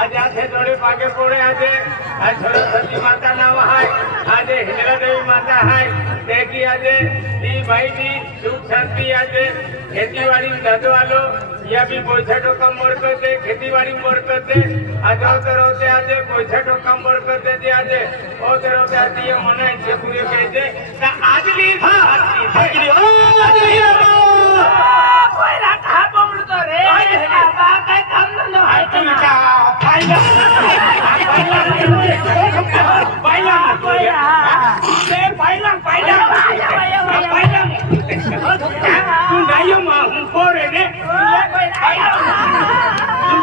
आज आधे जोड़े पाके पड़े आज सरस्वती माता नाम है आज हिंदरा देवी माता है देखी आज दी भाई दी सुख शांति आज खेती बाड़ी धंधो वालो या भी पैसा टोका मोड़ करते खेती बाड़ी मोड़ करते आज होते आज पैसा टोका मोड़ करते थे आज होते आज ये मना है पूरे कहते आज ली था कोई रखा पकड़ तो रे बाबा का काम न है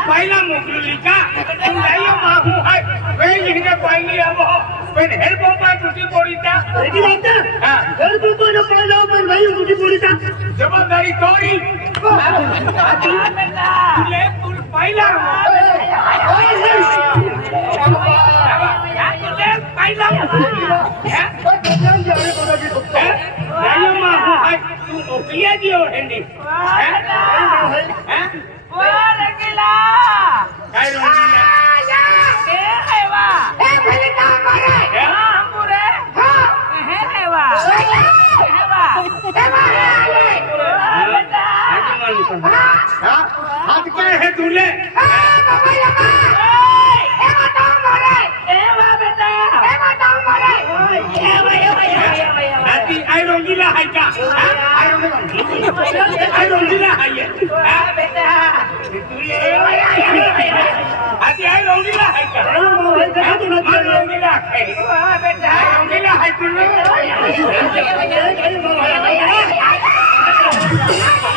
पहिला मुखलिका तुमलायो माहू है वे यही पहिली अब पेन हेल्प पा टूटी पड़ीता रेडी रहता हां हेल्प को न पहिला पेन भाई टूटी पड़ीता जवाबदारी तोरी ले तू पहिला पहिला नायो माहू है तू ओकिया दियो हेंडी हैं रंगीला काय रंगीला या के है वा ए भले काम करे हां पूरे हां है वा है वा बेटा हां हाथ क्या है दूल्हे बाबा लगा ए बताओ मारे ए वा बेटा ए बताओ मारे ए वा आती आई रंगीला है का आई रंगीला है ये बेटा आती आई रंगीला है का रंगीला है बेटा रंगीला है तू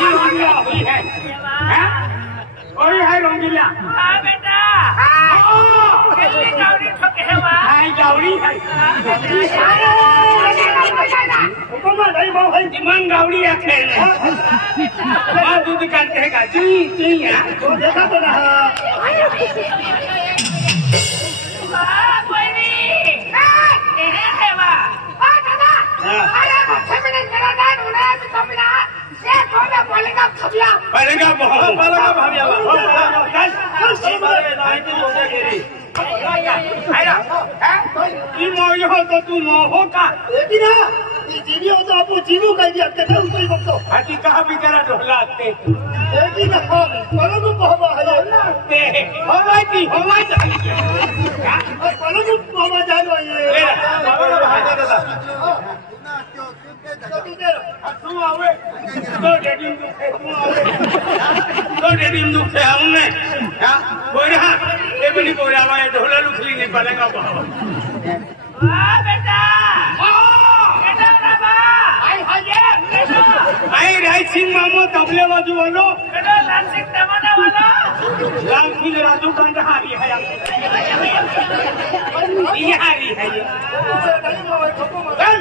रंगीला हुई है कोई है रंगीला हां बेटा कितनी गावड़ी ठोके है वा हां गावड़ी है हुकुमा नहीं बाबू भाई दिमाग गावड़ी है खेलने मां दूध काटते है का ची ची तो देखा तो ना कोई नहीं है वा दादा अरे मुझे भी नहीं चला था उन्हें भी तो मिला ये कौन है बोलेगा खबिया बोलेगा भाभिया चल नहीं तो हो जाएगी आया ई मोय हो तो तू नो हो का लेकिन ना ये जीवी हो तो आपको जीवो कह दिया के तो कोई वक्त तो हाथी कहां भी तेरा ढोलाते लेकिन हां पलो तो बाबा है ना ते होवाई थी पलो तो बाबा जानो ये बाबा भाई दादा तू आवे तो डेडिंग दुखे हमने हां बोरा ए बनी बोरा वाला ढोला लुखली नहीं पड़ेगा बाबा वाह बेटा बेटा बाबा आई राय सिंह मामो तबले बाजू वालो बेटा लाल सिंह तमन्ना वाला लाल सिंह राजू कंडहारी है ये हारी है ये चल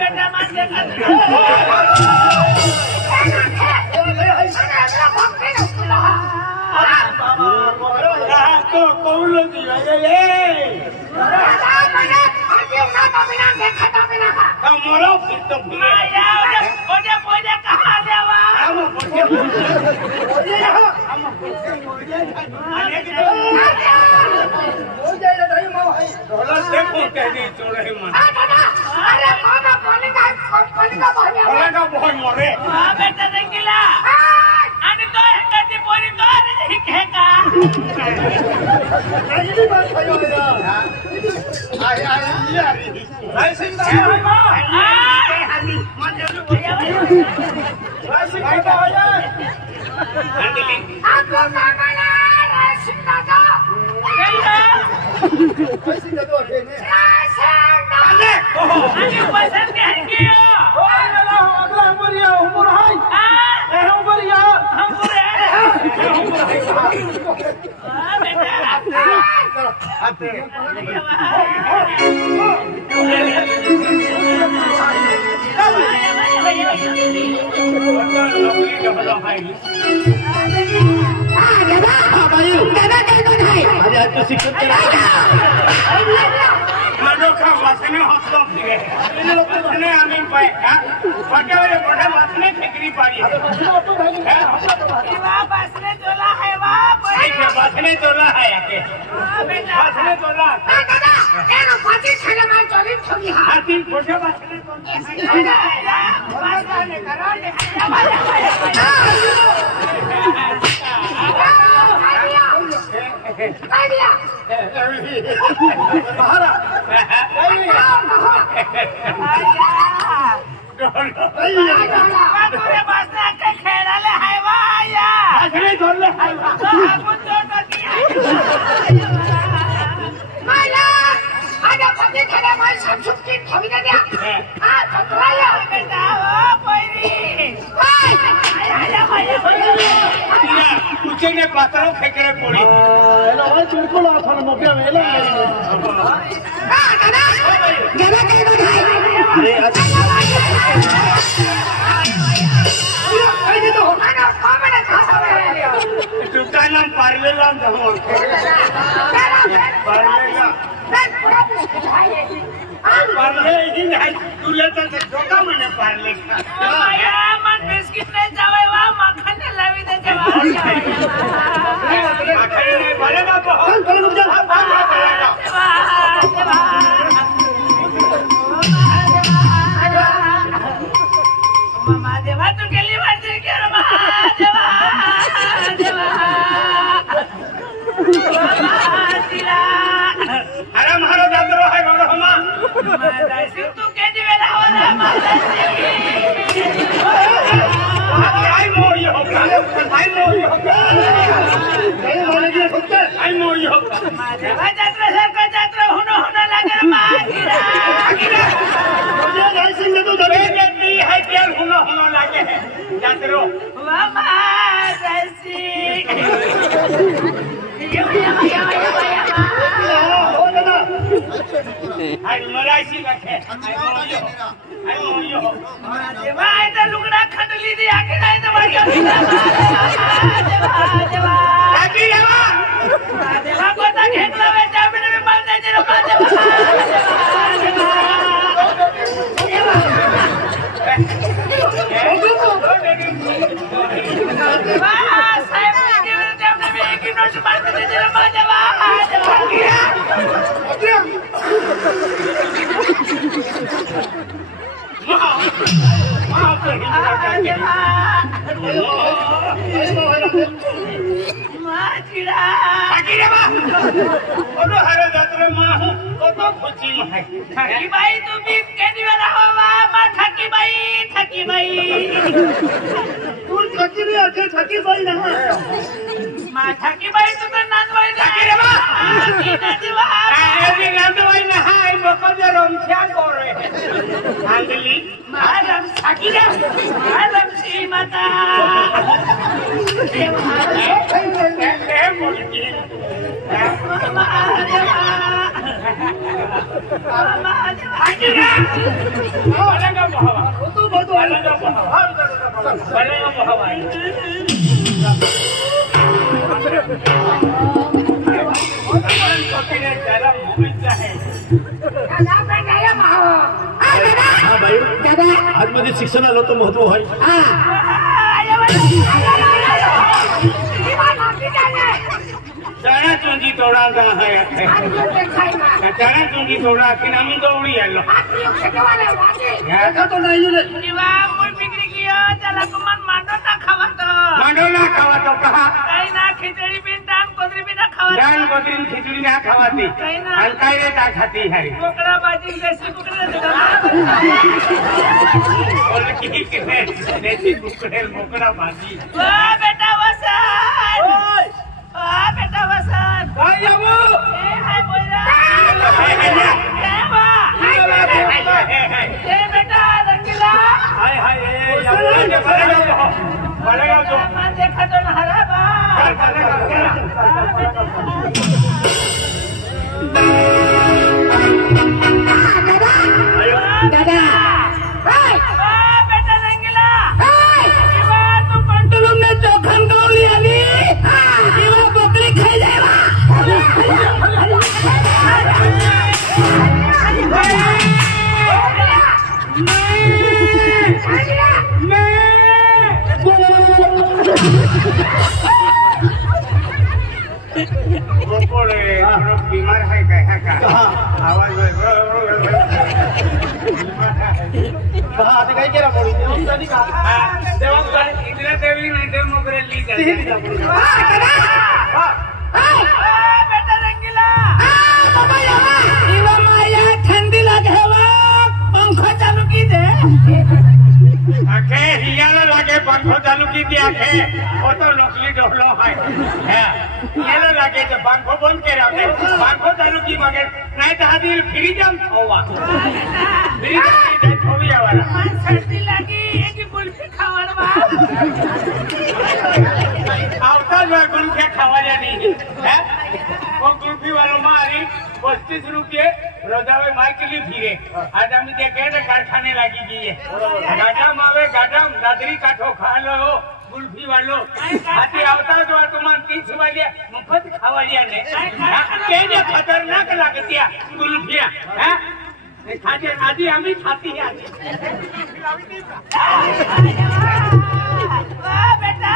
बेटा मान देखा तो कौलो दिया ये मोरो फिर तो ओजे कहां देवा देखो कह दी चोरे मन अरे कौन का बहुत मरे बेटा रंगीला आणि तो एकटी पोरी तो नाही का राजनी बात भयो यार आई यार राय सिंह दादा हाली मन जरूर बोलिए राय सिंह दादा आया आपको कामना राय सिंह दादा राय सिंह दादा ने राय सिंह दादा आणि पसंद है कियो ओ वाला अगला उमरिया उमर है ए उमरिया हमरे आते दादा कौन है अरे आज तो शिक्षक वाचने हसतो इन लोक म्हणे आम्ही वाट्यावर मोठ्या वाचने फेकरी पाडी वाचने चोला है वा वाचने चोला है वाचने चोला दादा एनो पाची छले में चोरी छोरी हा तीन छोटे वाचने वाचने कराने आइडिया महारा तोरे बसना के खेळाले हाय वा या वाचने चोरले हाय आपण चोरती माला आजा पती खडा माय संसुकी ठेवी द्या आ चक्राया बेटा ओ पहिली तुझे ने पात्रों फेकरे पड़ी एला भाई चिड़को ला थाना मोके वेला दादा जरा के दो भाई अरे आई तो मानो कामने खावे तुझका नाम पार्लेला जमो पार्लेला पार्ले ही नहीं तुले तो धोखा मैंने पार्ले का या मन बिस्किट ले जावे वा मक्खन ने लावी दे जावा आखिर में बड़ेगा बहुत चल रुक जा महादेवा तू गेली वाटते की रे महादेवा देवा अरे महाराज जादरो है गौरव हमा महाराज तू केडी वेला हो रे महाराज आई मोई हो नहीं माने की ठोक आई मोई हो महादेवा जात्रा सारखं जात्रा होणं लागे महादेवा मुझे नहीं सिंह तो ये जल्दी है तेल होनो लागे जादरो वा महाराज हो दादा आई मराठी रखे आई मोई हो महादेवा इथं लुगडा खंडली दी आखी नाही तर माझ्या महादेवा आकी देवा महादेवा कोणता घेतला वे जामीन मी बांधायचे रे महादेवा महादेवा साहेब गेले तेवढे मी एक नोट मारते रे महादेवा माचिड़ा आकी देवा ओनो हरे जात्रे माहू तो खुची है ठकी बाई तुम्ही केदी वेळा हवा मा ठकी बाई तू ठकी रे आके ठकी बाई ना मा ठकी बाई तुम्ही नांदवाई ठकी रे बा नांदवा अरे नांदवाई ना हाय बकजे रोमछ्या करे आंगली मारम ठकी रे मारम सी माता ए बोलकी बलेगा बहावा तू बतो बलेगा बहावा कोकिने जरा मुगीचा है दादा बेटा माव हां भाई दादा आज मध्ये शिक्षणाला तो महत्व आहे चना चुंगी तोड़ा का है चना चुंगी तोड़ा कि नामी दौड़ी आलो देखा तो नाही रे मांडो ना खावा तो कहा खिचड़ी भी डान कोदरी भी ना खावा डान कोदरी खिचड़ी ना खावाती हल्का रे ता खाती है कोकड़ा बाजी देसी कुकड़े और की देसी कुकड़े मोकड़ा बाजी वाह बेटा वसन बेटा वसन भाई बाबू ए हाय बोला ए बेटा रंगीला हाय हाय बलेगा तो मैं देखा तो ना हरा बा दादा बेटा रंगीला तू पंटलूम ने चोखन गौली आली जीवा बोकली खाई जाएगा बपोरे थोडं बीमार आहे काय हा का आवाज आता काय केला मोडी तेव्हा इंदिरा देवी नाही तर मोगरेली बेटा रंगीला माया ठंडी लागेवा पंखा चालू की दे आखे हियाला लागे पंखो चालू की दी आखे वो तो नकली डोलो है हियाला लागे तो पंखो बंद के रखे पंखो चालू की मगर नहीं तो आदि फ्री जम होवा फ्री जम होवी आवारा सर्दी लगी एक कुल्फी खावड़वा आवता जो कुल्फी खावाया नहीं है वो कुल्फी वालों मारी 35 रुपये रोजावे मार के लिए फिरे आज हम देखे तो कारखाने लगी गई है गाडम आवे गाडम दादरी काठो खा लो कुल्फी वालों आते आवता जो तुमान 30 वाले मुफ्त खावालिया ने केने खतरनाक लगती है कुल्फिया हैं खाते आदि हम ही खाती है वाह बेटा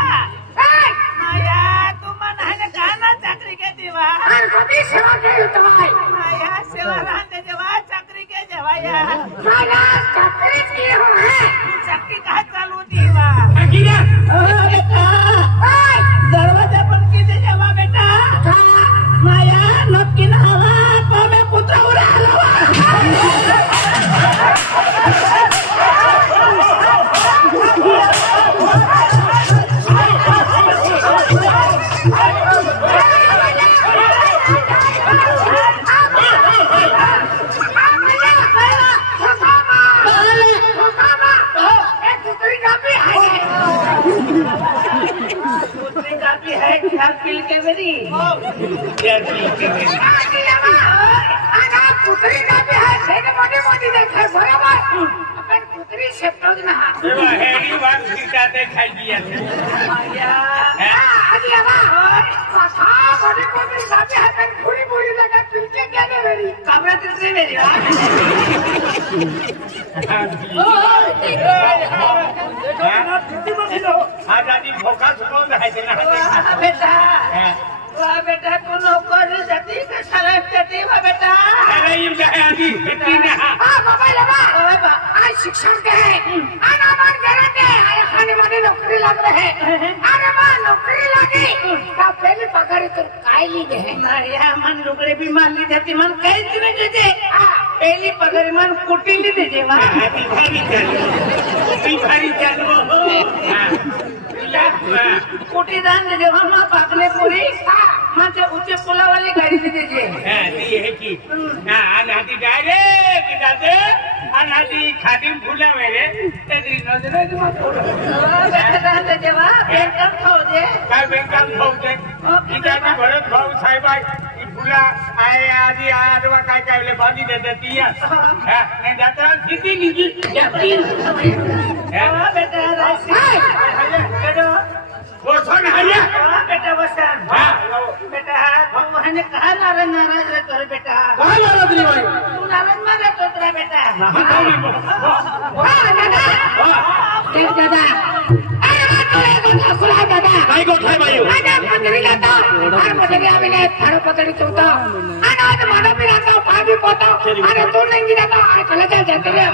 माया तुम मन गाना चाकरी के देवा कधी सेवा केली तुम्हाय माया सेवा रहते देवा चाकरी के देवा या मला चाकरी की हो है चक्की कहा चालू देवा गिरा बेटा दरवाजा बंद की दे जावा बेटा माया नक्की ना हवा तो मैं पुत्र उड़ा लवा पील के मेरी पुत्री का भी है सेने मोटी मोटी देखे बराबर अपन पुत्री से तो ना देवा हेरी बात सिखाते खाई दिया माया आजी आवा साथा मोटी मोटी का भी है पर पूरी पूरी लगा पील के क्या दे मेरी कमरे तीसरी मेरी आज आदि भोका सुकून है ना बेटा वाह बेटा को नौकर जती का शराब जती वाह बेटा अरे ये है आदि इतनी ना बाबा लगा आज शिक्षण के है अनामान करते आय खाने वाले नौकरी लग रहे अरे मां नौकरी लगी का पहले पगार तो काय ली दे मारिया मन लुगड़े भी मान ली जाती मन कई दिन दे पहली पगार मन कुटी ली दे जेवा भिखारी चलो कुटी दान दे जेवा मां पाकले पूरी मां से ऊंचे पुला वाली गाड़ी दे दीजिए दी है की ना आनादी डायरेक्ट दादे आनादी खादिम फुला मेरे तेरी नजर मत बेटा दान दे जेवा बेकम खाओ दे काय बेकम खाओ दे इदानी भरत भाऊ साहेब ई फुला आए आजी आदवा काय काय ले बांधी दे देती है ने दाता सीधी निजी जाती है बेटा राशि वो सुन हल्ला बेटा वसन बेटा तू हने कहा नाराज नाराज रे तोरे बेटा काय नाराज रे भाई तू नाराज मारे तो तेरा बेटा देख दादा अरे बात तो दादा खुला दादा काय को खाय भाई दादा पतरी लाता और पतरी आवेले थारो पतरी चौथा अनाथ मानो भी लाता पानी पोता अरे तू नहीं गिराता आ चले जा जाते रे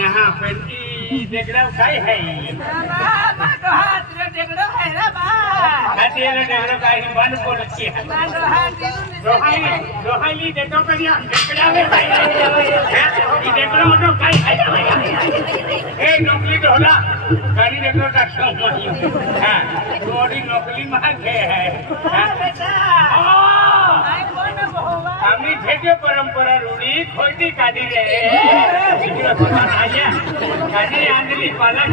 यहां पेटी देखड़ा काय है बाबा तो हाथ रे देखड़ो है रे बा हाथी रे देखड़ो काय बन बोलती है बाबा हाथ रोहाई देखो करिया देखड़ा में भाई ये देखड़ो तो काय है ए नौकरी ढोला गाड़ी देखो टक्कर नहीं हां थोड़ी नौकरी मांग है बेटा आई कौन होवा आम्ही ठेके परंपरा रूढी खोटी काढी रे इकडे बघा आया काढी आणली पालक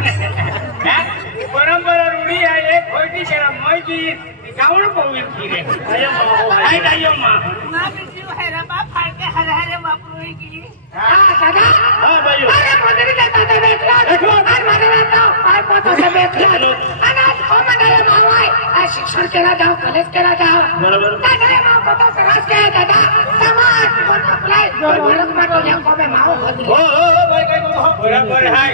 परंपरा रूढी आहे खोटी करा मैची गावण पोवी रे आई दायो मा मां बिजू है रे बा फाड़ के हर हर बापरोई की दादा हां भाई अरे पतरी लाता दादा देखो और मारे लाता पाय पोतो से बेच अनाथ म्हणाले मावाय शिक्षण केला जाऊ कॉलेज केला जाऊ बरोबर दादा माव पता त्रास काय दादा समाज कोणा प्लाय बरोबर मारो या कोबे माव होती हो भाई काय बरोबर आहे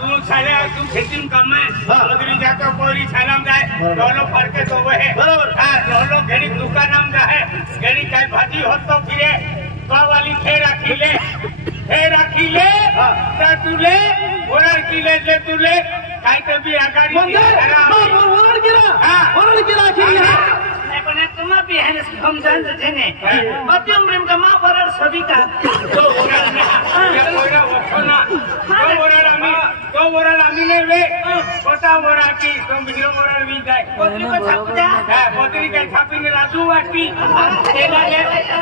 तू छाले तू खेतीन काम है लगरी जातो कोरी छालाम जाय दोनो फरक तो है बरोबर हां दोनो घरी दुकानाम जाय घरी काय भाजी होतो फिरे वाली फेरा खिले तर तुले ओरड किले जे तुले काय तबी आगाडी ओरड केला खिले नाही पण तुम्हा भी है समझन जे ने मध्यम प्रेम का मां परर सभी का तो ओरड आम्ही ने वे पता ओरा की तो वीडियो ओरड वी जाय पोतरी को छाप द्या हां पोतरी काय छापीने राजू वाटी तेला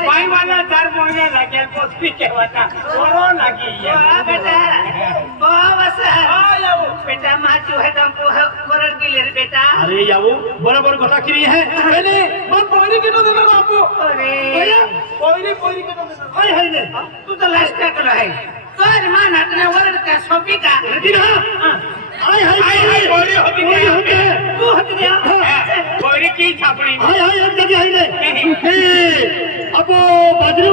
पाय वाला 4 महिने लागेल पोतरी केवाता ओरो लागी बेटा बस बेटा माचू है तुमको ओरड के लिए बेटा अरे यावो बरोबर घटा किरी है पहले मन पोरी के तो देना आपको अरे पोरी के तो देना हाय हाय ने तू तो लास्ट कर रहा है तोर मां नाटने ओरड का सोपी का जी हां हाय पोरी होती है तू होती है पोरी की छापड़ी हाय एक जगह हाय ने अब बाजरी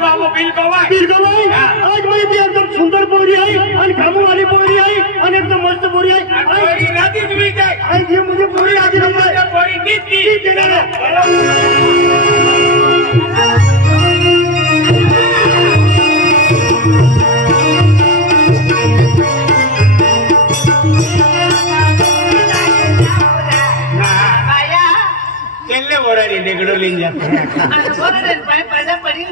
बाबू बिल गवाय आज मैं भी एकदम सुंदर पोरी आई और कामू वाली पोरी आई और एकदम मस्त पोरी आई पोरी राती तुम्ही जाय आई जी मुझे पोरी आजी नंबर पोरी नीति डेगडोलिंग जाते हैं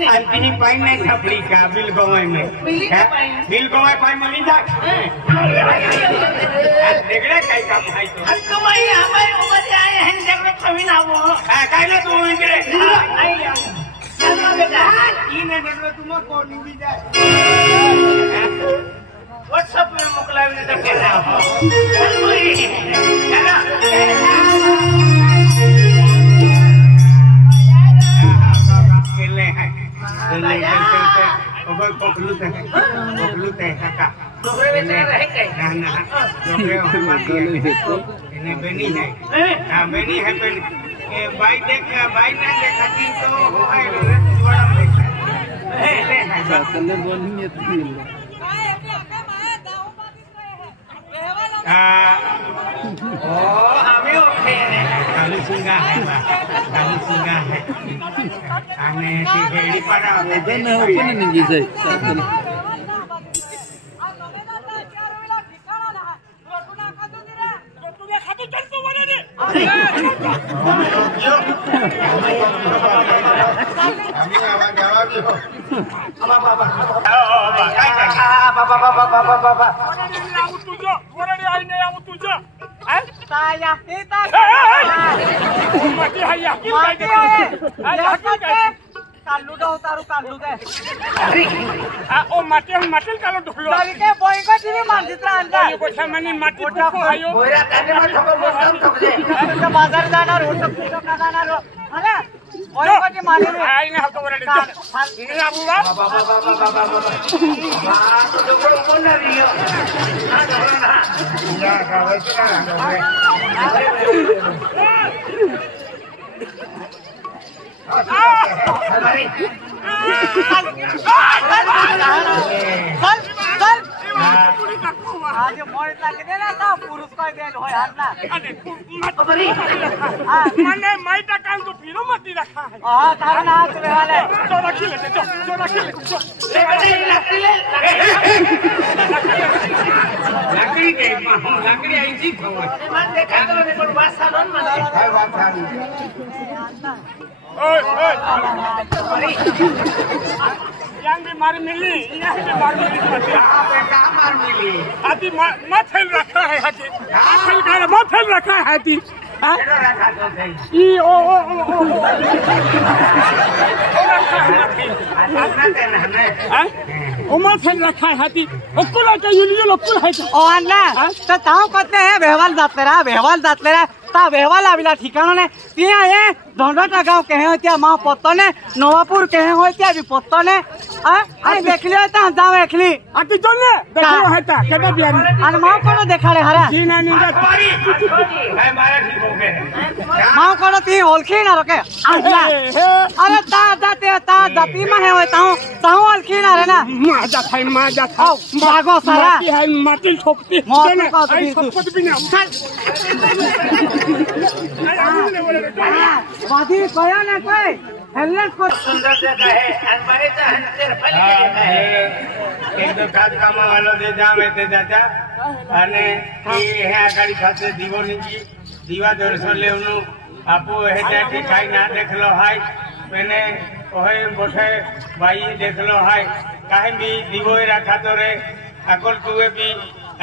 अंतिम पाइन नहीं छपड़ी का बिल गवाय में बिल गवाय पाइन मिली जा डेगड़े काय काम है तो तुम्हारी हमारे ऊपर आए हैं डेगड़े कभी ना वो काय ना तू इनके चलो बेटा ये ने डेगड़े तुम को निंदी जाए व्हाट्सएप में मोकलावे ने तक कहना चलो ओवर पकलू तक काका नौकरी बेचना रहे कहीं ना नौकरी इन्हें बेनी है हां बेनी है बेनी ये भाई ना देखा थी तो होगा बड़ा देखा कलर बोलनी है ओ हमें ओके है काली सिंगा है आने ती हेडी पड़ा ना ओपन नहीं जी सही माटी कालो ढोलो के बॉयको टीवी मानचित्र आणता कोठा मनी माटी को आयो बोरा त्याने मग खबर बसताम ठोकले आता बाजार जाणार होतो कुठं का जाणार हो अरे बॉयको टी माने आई ना तो वरडे ने आबुवा तो कोण कोण नाही ना ना या गावाचा आज मोड लागते ना ना पुरुष काय देन होय आज ना बरी मने माइटा काल तो फिरो मती रखा है हां तारा ना तुम्ही वाले जो रखी ले लकड़ी के लकड़ी आई जी खवा मन देखा तो ने कोण वास सालोन मन काय बात सारी ओए yang भी मार मिली यहाँ भी मार मिली बेटा मार मिली हाथी मथल रखा है हाथी मथल रखा है हाथी केडो रखा तो भाई ई ओ रखा है अपना देना है ओ मथल रखा है हाथी कुल का यूलियो कुल है ओ अन्ना तर ताव करते हैं बेहवाल जातले रा ता बेहवा लाविला ठिकाना ने तिया ये धंडटा गांव कहे त्या मां पत्तने नवापुर कहे हो त्या भी पत्तने अरे देखलियो ता जाव एकली आती चलने देखो हेता केटा बियानी अन मां कोन देखाले हरा जी ना निंदा पारी है मारा ठीक हो गए मां कोन ती ओलखी ना रके अरे ता जाती में है ताऊ ताऊ ओलखी ना रे ना मा जा था भागो सारा की है माटी ठोकती मौत को आई सब भी ना वादी कोया ने कोई हेलमेट को सुंदर जगह है हमारे तो हंसर फल है एक दो काम वालों दे जावे ते दादा અને એ હે આગાડી ખાતે દીવો નીચી દીવા દર્શન લેવનું આપો હે ઠીકાઈ ના દેખલો હાય મેને ઓહે બોઠે ભાઈ દેખલો હાય કાહે બી દીવો રાખાતો રે આગળ તુએ બી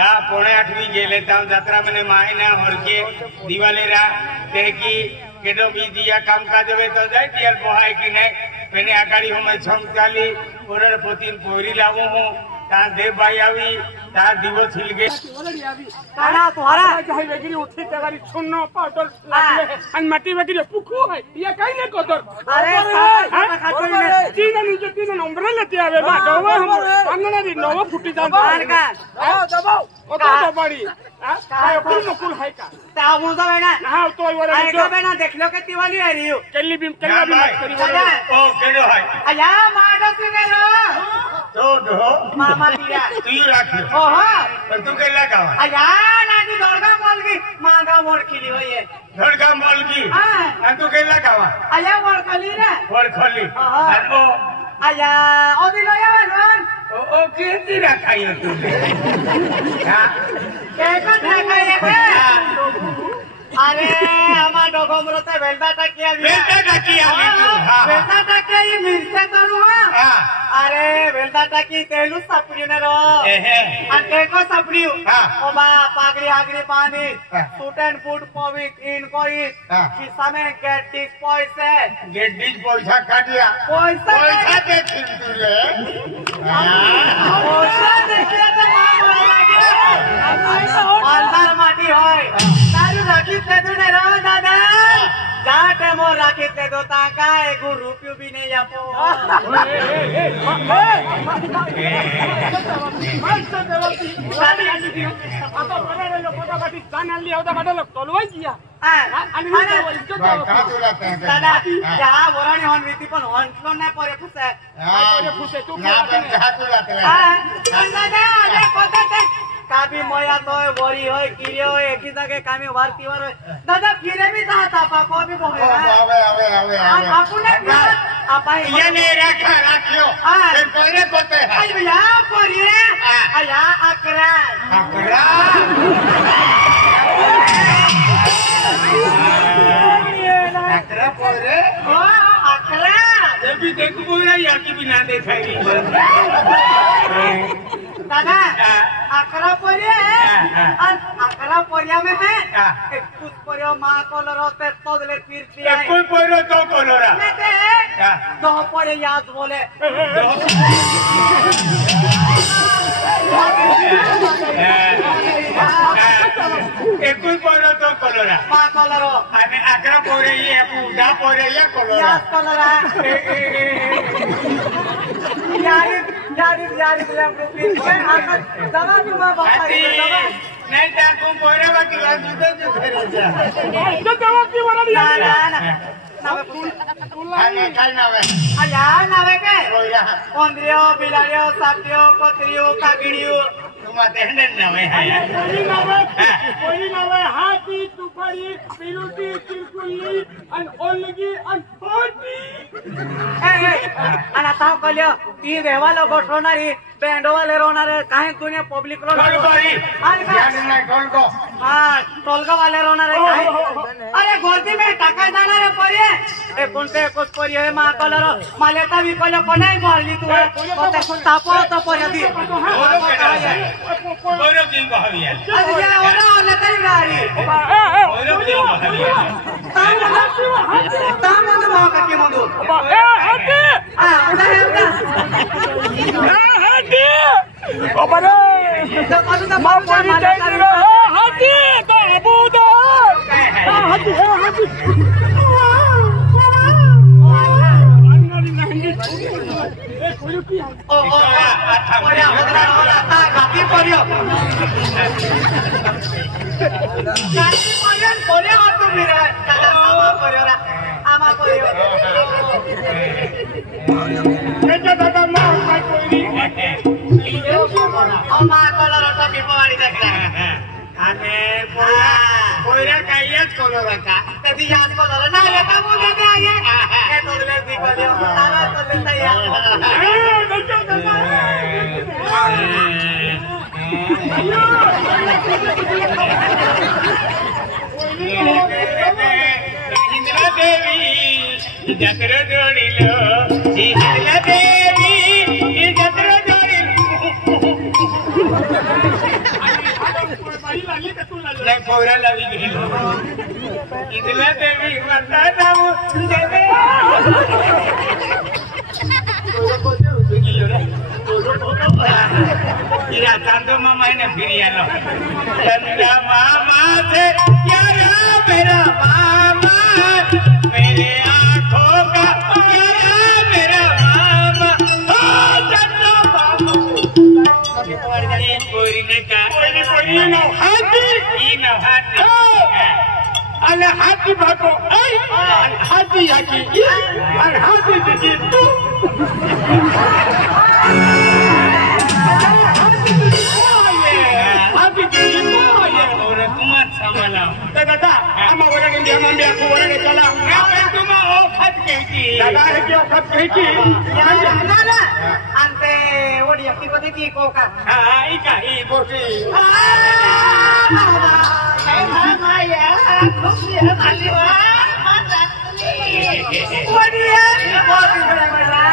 આ પોણે 8 બી ગેલે તામ જાત્રા મને માહિના હોરકે દિવાલેરા તે કી केडो भी दिया काम काज वे तो जाय दियल पोहाय कि नहीं मैंने आगाड़ी हम छमचाली ओरर पोतीन पोरी लावो हूं ता दे भाई आवी ता दिवो छिल गे काना तोहरा चाहे वेगरी उठी तेवारी सुननो पाउडर लागे अन माटी वेगरी पुखो है ये काई ने कोदर अरे खातोई ने तीन नंबर लेते आवे बा डवा हम अन्ना दी नवा फुटी जान बाहर का दबाओ ओ तो दबाड़ी हां कुल नकुल है का ता मुजा बेना हां तो वरे अरे का बेना देखलो के तिवाली है रियो केली भी मत करी ओ केडो है अया माडो सिने रो तो दो मामा दिया तू राख ओहो पर तू केला गावा अया नानी दरगा बोल की मांगा मोड़ खिली होई है धड़का बोल की हां तू केला गावा अया मोड़ खली रे और खोली ओ अया ओ दिलो या वन ओ केती रखाई तू हां के को रखाई है अरे हमार डोगमरो ते बेलता टकिया बेलता टकिया ये मिलसे तनु हां अरे बेलता टकी तेलु सपड़ी ने रो अटे को सपड़ी ओ बा पागड़ी आगड़ी पानी सूट एंड बूट पविक इन कोई खिसा में गेटिस पैसा काटिया पैसा दे तू रे पैसा देखिए तो मालदार माटी होय तारू राखी ते दो ने रो दादा जाटे मो राखी ते दो ता काय गुरु रुपयो भी नहीं आपो आता बरे लोक बाटी जान आली होता बाटा लोक तोलवाय जिया आणि दादा जा वराणी होन रीती पण होनलो नाही परे फुसे तू दादा अरे कोते काबी मोया तो वरी होय किरे होय एकी जागे कामी वारती वर दादा फिरे भी जाता पापो भी बोले आवे आपने आपा ये ने राखियो ते कोरे कोते है आई भैया कोरिए आया अकरा पोरे ओ अकरा ये भी देख बोला या की बिना देखाई दादा अकरा पोरिए अकरा पोरिया में है एक कुछ पोरियो मां कलर होते तोदले फिरती है कोई पोरो तो कलरा दो पोरे याद बोले एक पोरो तो कलरा मां कलर आणि अकरा पोरे ये पुडा पोरे या कलरा याद कलर यारी प्लीज आकर दवा तुम बाबा नहीं ताकू पोरे बाकी लाजू दे जा तो दवा की वराडी ना आने काय नाव आहे आया नावे के कोया ओंद्रियो बिलारियो सापियो कोत्रियो कागिडियो तुम्हा तेंडे नाव आहे कोई नावे हाती तुफारी पिरुटी चिरकुली अन ओलगी अन होटी आणि आता कळलं ती देवाला गोठवणारी बँडवाले रोवणारे काय दुनिया पब्लिक रो टोलगा वाले रोवणारे काय अरे गर्दी में टाका जाणारे परी कोणते कोच परी आहे मा कलर मालेता विकल कोणाही बोलली तू तापो तो पर्यदी बोरो की भावी आहे अरे जरा ओला ओला तरी गाडी बोरो की भावी आहे ताम मंदू भाव काकी मंदू हाती हाती ओ बरे तो मार पडी हाती तो अबूदा करियो काटी परियन कोले हाथ तो मेरा दादा मामा परियो रा आमा परियो केजा दादा मां काय कोई अमा कलर तो बिपवाडी देखला आणि पोयऱ्या काहीच कलर होता कधी याद कलर नाही लेका बोलते ते आहे हे तोडले दिकले तारा तोडले तयार हिंदला देवी जत्र जोडिलो हिंदला देवी जत्र जोडिलो नाही पोयऱ्या लावी गेली हिंदला देवी माता नाव देवे या चांदो मामा ने फिरियालो चंदा मामा से प्यारा मेरा मामा मेरे आंखों का प्यारा मेरा मामा ओ चंदा मामा ये कोरी ने का कोरी नो हाथी अरे हाथी भागो हाथी याकी और हाथी जी तू दादा आम्हा वरणे द्या मम्मी आपको वरणे चला तुम्हा औखत कहती दादा है की औखत कहती ना ना अंते ओडी अक्की पते की कोका हां इका ई बोटी हे मामा या खूब ये खाली वा ओडिया बोटी बड़ा बड़ा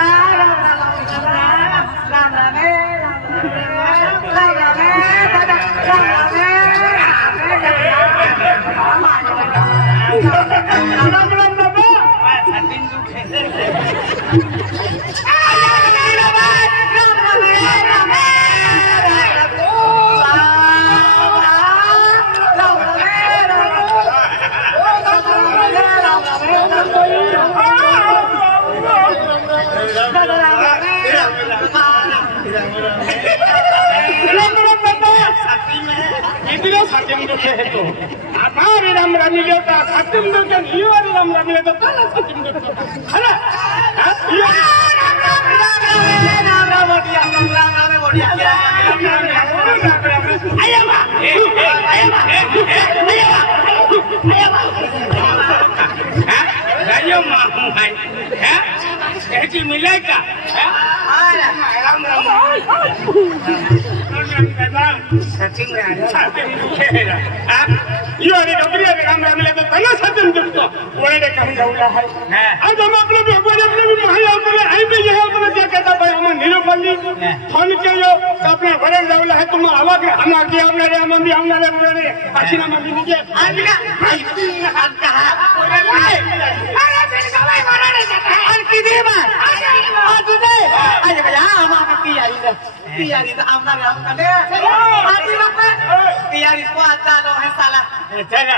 राम बाबा छातीन दुखे तो हमारे राम रामिले का सत्यम दो के निवारी राम रामिले तो ताला सत्यम दो है ना मिलेगा राम रामिले तो ताला सत्यम दो वरणे कहीं जाऊला है आज हम अपने भगवान अपने भी महिला अपने आई भी यह अपने क्या कहता भाई हम निरुपल्ली फोन के जो अपने वरण जाऊला है तुम आवा के हम आगे हमने रे हम भी हमने रे अखिना में भी के आज का कहा अरे फिर कमाई मरने जाता है और की दे मां आज दे आज भैया हम आप तैयारी तो आमना काम करे आज वक्त तैयारी को आता लो है साला चला